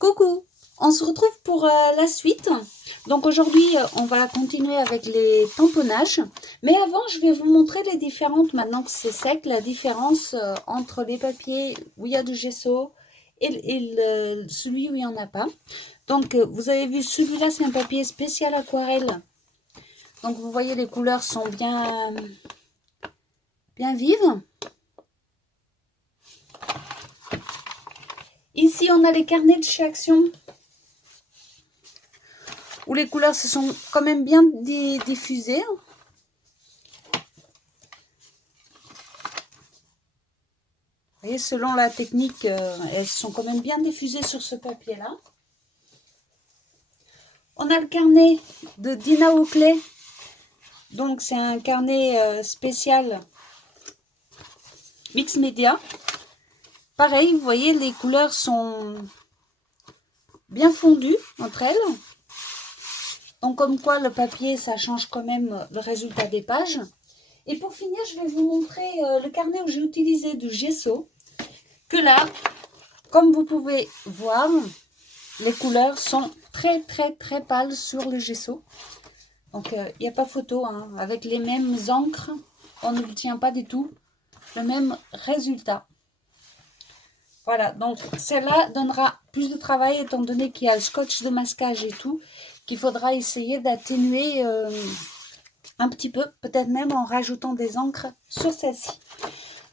Coucou, on se retrouve pour la suite. Donc aujourd'hui, on va continuer avec les tamponnages. Mais avant, je vais vous montrer les différentes, maintenant que c'est sec, la différence entre les papiers où il y a du gesso et celui où il n'y en a pas. Donc vous avez vu, celui-là, c'est un papier spécial aquarelle. Donc vous voyez, les couleurs sont bien vives. Ici, on a les carnets de chez Action, où les couleurs se sont quand même bien diffusées. Vous voyez, selon la technique, elles sont quand même bien diffusées sur ce papier-là. On a le carnet de Dina Oakley. Donc, c'est un carnet spécial mix média. Pareil, vous voyez, les couleurs sont bien fondues entre elles. Donc, comme quoi, le papier, ça change quand même le résultat des pages. Et pour finir, je vais vous montrer le carnet où j'ai utilisé du gesso. Que là, comme vous pouvez voir, les couleurs sont très pâles sur le gesso. Donc, il n'y a pas photo, hein. Avec les mêmes encres, on n'obtient pas du tout le même résultat. Voilà, donc celle-là donnera plus de travail étant donné qu'il y a le scotch de masquage et tout, qu'il faudra essayer d'atténuer un petit peu, peut-être même en rajoutant des encres sur celle-ci.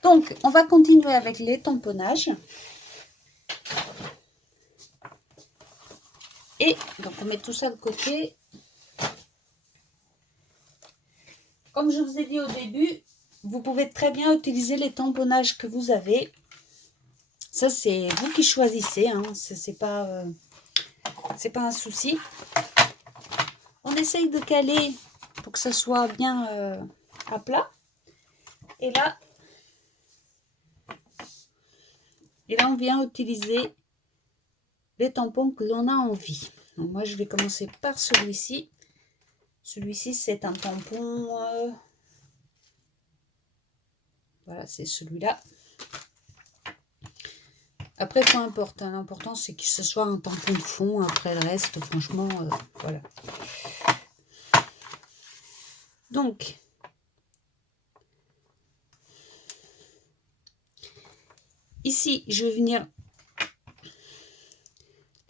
Donc, on va continuer avec les tamponnages. Et donc, on met tout ça de côté. Comme je vous ai dit au début, vous pouvez très bien utiliser les tamponnages que vous avez. Ça, c'est vous qui choisissez, hein. C'est pas un souci. On essaye de caler pour que ça soit bien à plat. Et là, on vient utiliser les tampons que l'on a envie. Donc, moi, je vais commencer par celui-ci. Celui-ci, c'est un tampon. Voilà, c'est celui-là. Après, peu importe. Hein, l'important, c'est que ce soit un tampon de fond. Après, le reste, franchement, voilà. Donc, ici, je vais venir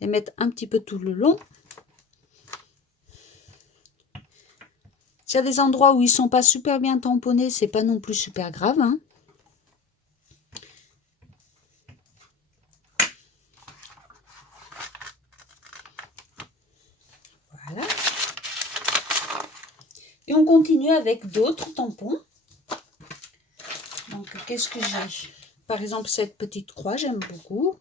les mettre un petit peu tout le long. S'il y a des endroits où ils ne sont pas super bien tamponnés, c'est pas non plus super grave. Hein. Voilà. Et on continue avec d'autres tampons. Donc, qu'est-ce que j'ai? Par exemple, cette petite croix, j'aime beaucoup.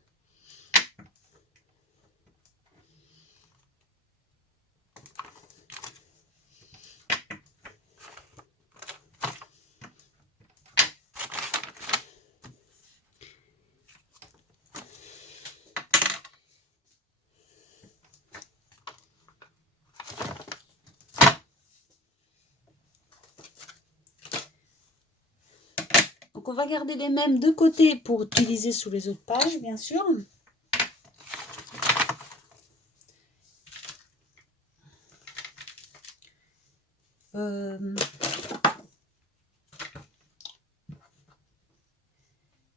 Donc, on va garder les mêmes de côté pour utiliser sous les autres pages, bien sûr.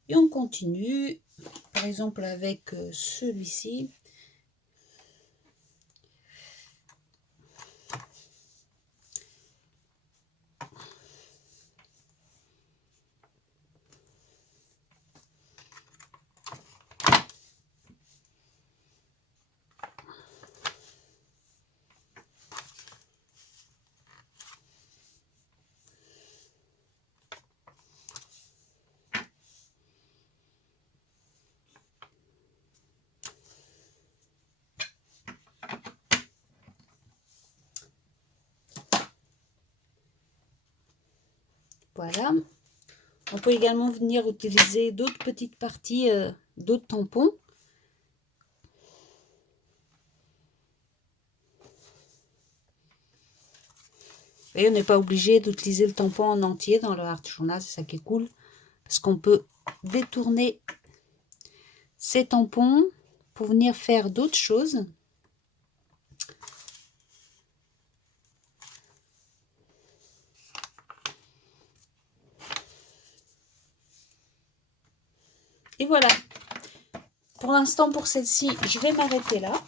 Et on continue, par exemple, avec celui-ci. Voilà. On peut également venir utiliser d'autres petites parties, d'autres tampons. Et on n'est pas obligé d'utiliser le tampon en entier dans le Art Journal, c'est ça qui est cool. Parce qu'on peut détourner ces tampons pour venir faire d'autres choses. Et voilà. Pour l'instant, pour celle-ci, je vais m'arrêter là.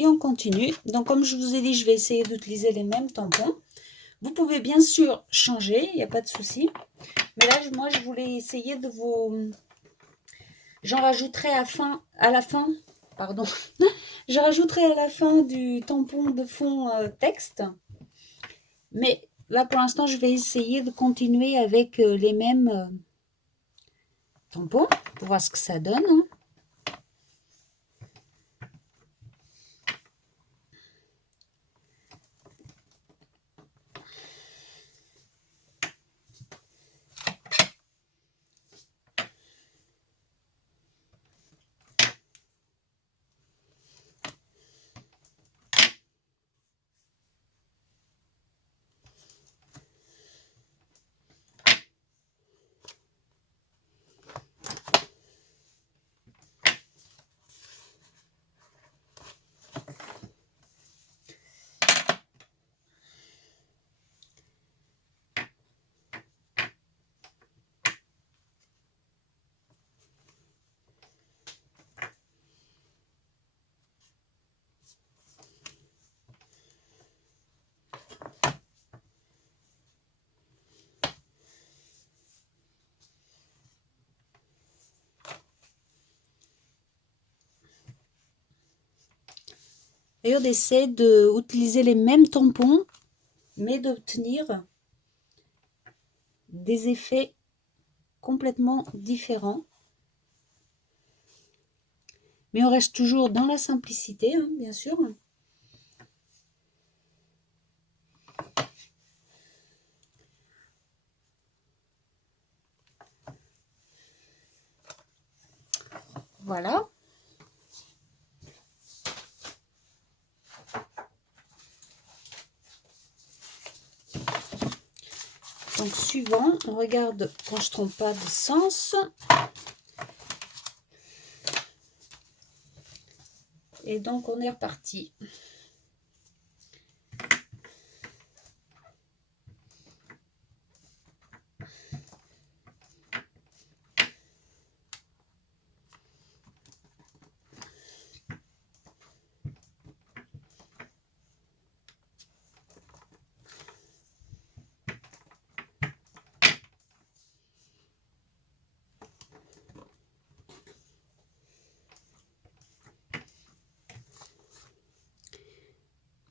Et on continue. Donc, comme je vous ai dit, je vais essayer d'utiliser les mêmes tampons. Vous pouvez bien sûr changer, il n'y a pas de souci. Mais là, moi, je voulais essayer de vous... J'en rajouterai à la fin, pardon. Je rajouterai à la fin du tampon de fond texte. Mais là, pour l'instant, je vais essayer de continuer avec les mêmes tampons pour voir ce que ça donne. Hein. Et on essaie d'utiliser les mêmes tampons, mais d'obtenir des effets complètement différents. Mais on reste toujours dans la simplicité, hein, bien sûr. Voilà. Donc, suivant, on regarde quand je ne trompe pas de sens. Et donc, on est reparti.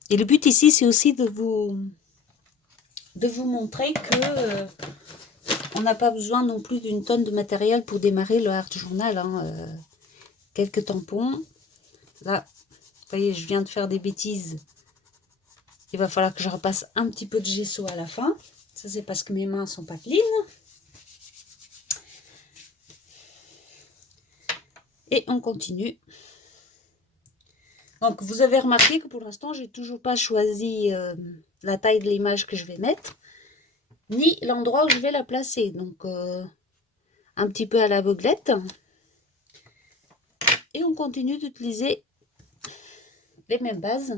Et le but ici, c'est aussi de vous montrer que on n'a pas besoin non plus d'une tonne de matériel pour démarrer le Art Journal. Hein. Quelques tampons. Là, vous voyez, je viens de faire des bêtises. Il va falloir que je repasse un petit peu de gesso à la fin. Ça, c'est parce que mes mains sont pas clean. Et on continue. Donc, vous avez remarqué que pour l'instant, j'ai toujours pas choisi la taille de l'image que je vais mettre, ni l'endroit où je vais la placer. Donc, un petit peu à l'aveuglette. Et on continue d'utiliser les mêmes bases.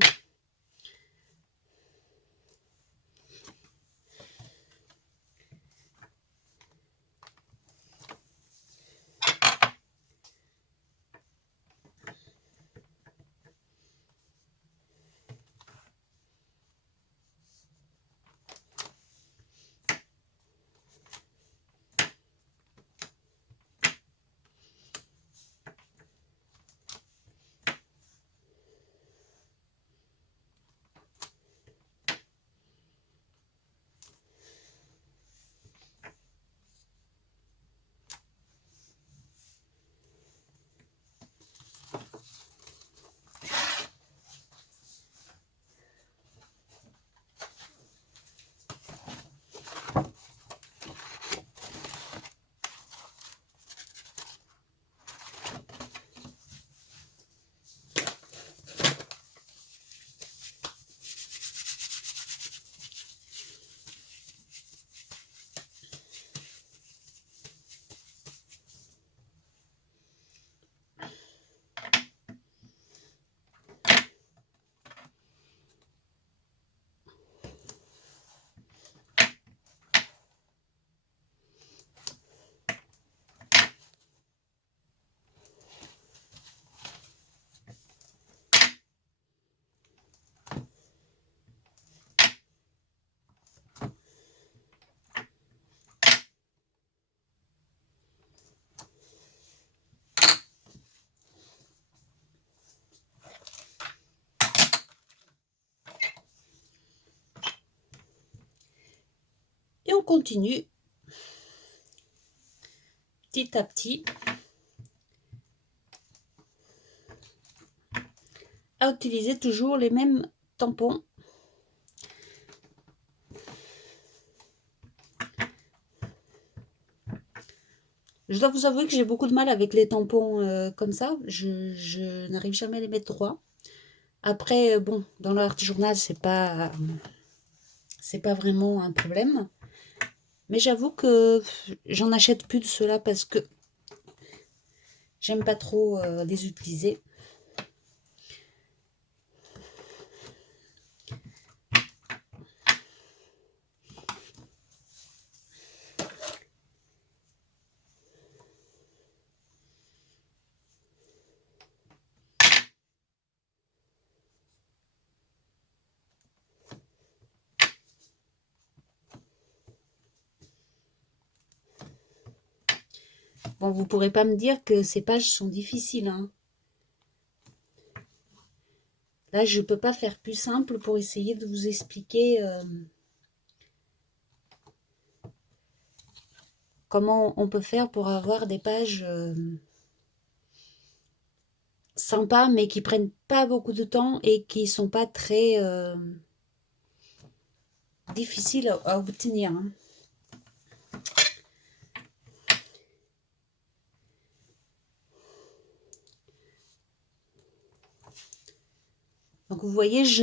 continue petit à petit à utiliser toujours les mêmes tampons. Je dois vous avouer que j'ai beaucoup de mal avec les tampons comme ça. Je n'arrive jamais à les mettre droits. Après, bon, dans l'art journal, c'est pas vraiment un problème. Mais j'avoue que j'en achète plus de ceux-là parce que j'aime pas trop les utiliser. Bon, vous pourrez pas me dire que ces pages sont difficiles, hein. Là, je peux pas faire plus simple pour essayer de vous expliquer comment on peut faire pour avoir des pages sympas, mais qui prennent pas beaucoup de temps et qui sont pas très difficiles à obtenir, hein. Donc vous voyez, je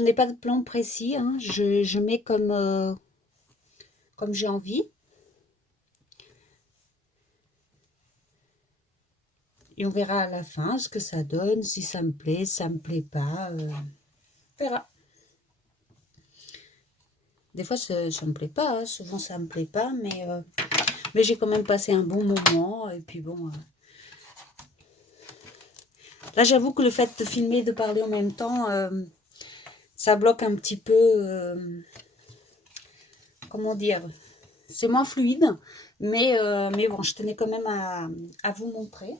n'ai pas de plan précis, hein. Je mets comme j'ai envie. Et on verra à la fin ce que ça donne, si ça me plaît, si ça me plaît pas. On verra. Des fois, ça me plaît pas, hein. Souvent, ça me plaît pas, mais j'ai quand même passé un bon moment. Et puis bon, là, j'avoue que le fait de filmer, de parler en même temps, ça bloque un petit peu. Comment dire? C'est moins fluide, mais bon, je tenais quand même à vous montrer.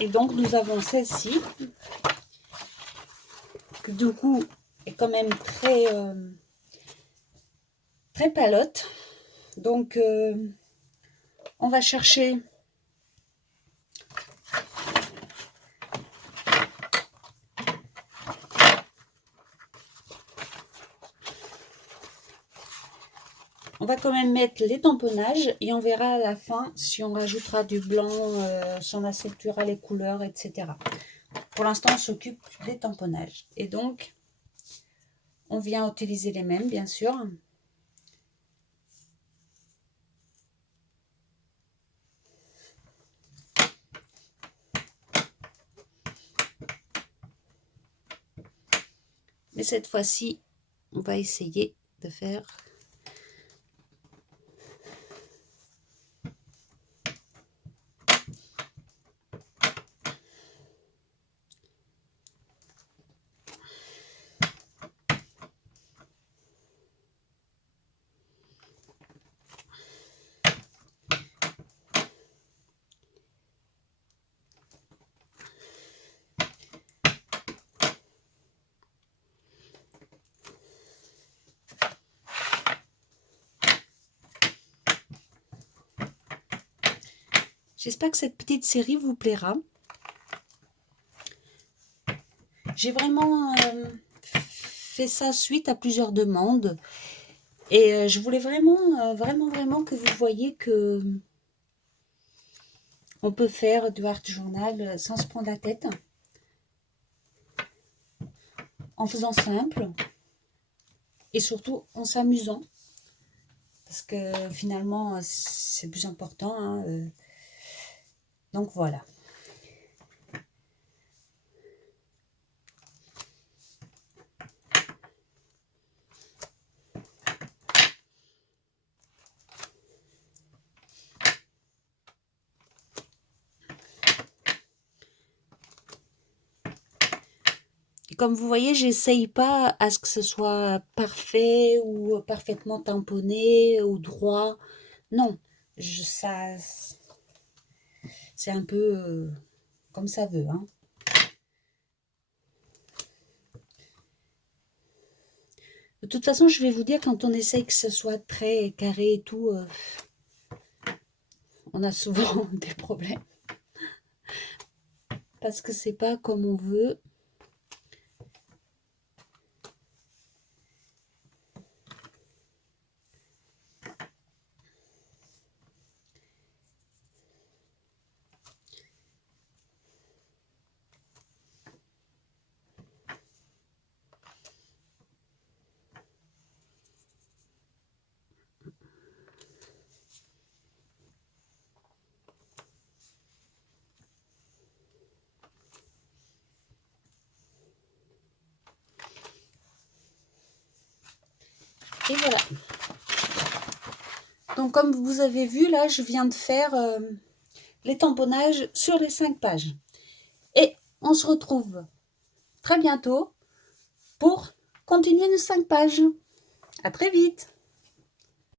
Et donc, nous avons celle-ci, qui du coup est quand même très palote. Donc, on va chercher on va quand même mettre les tamponnages et on verra à la fin si on rajoutera du blanc, si on accentuera les couleurs, etc. Pour l'instant, on s'occupe des tamponnages. Et donc, on vient utiliser les mêmes, bien sûr. Mais cette fois-ci, on va essayer de faire J'espère que cette petite série vous plaira. J'ai vraiment fait ça suite à plusieurs demandes. Et je voulais vraiment que vous voyiez que on peut faire du art journal sans se prendre la tête, en faisant simple et surtout en s'amusant. Parce que finalement, c'est le plus important, hein. Donc voilà. Et comme vous voyez, j'essaye pas à ce que ce soit parfait ou parfaitement tamponné ou droit. Non, c'est un peu comme ça veut, hein. De toute façon, je vais vous dire, quand on essaye que ce soit très carré et tout, on a souvent des problèmes. Parce que c'est pas comme on veut. Et voilà. Donc comme vous avez vu, là, je viens de faire les tamponnages sur les 5 pages. Et on se retrouve très bientôt pour continuer nos 5 pages. À très vite!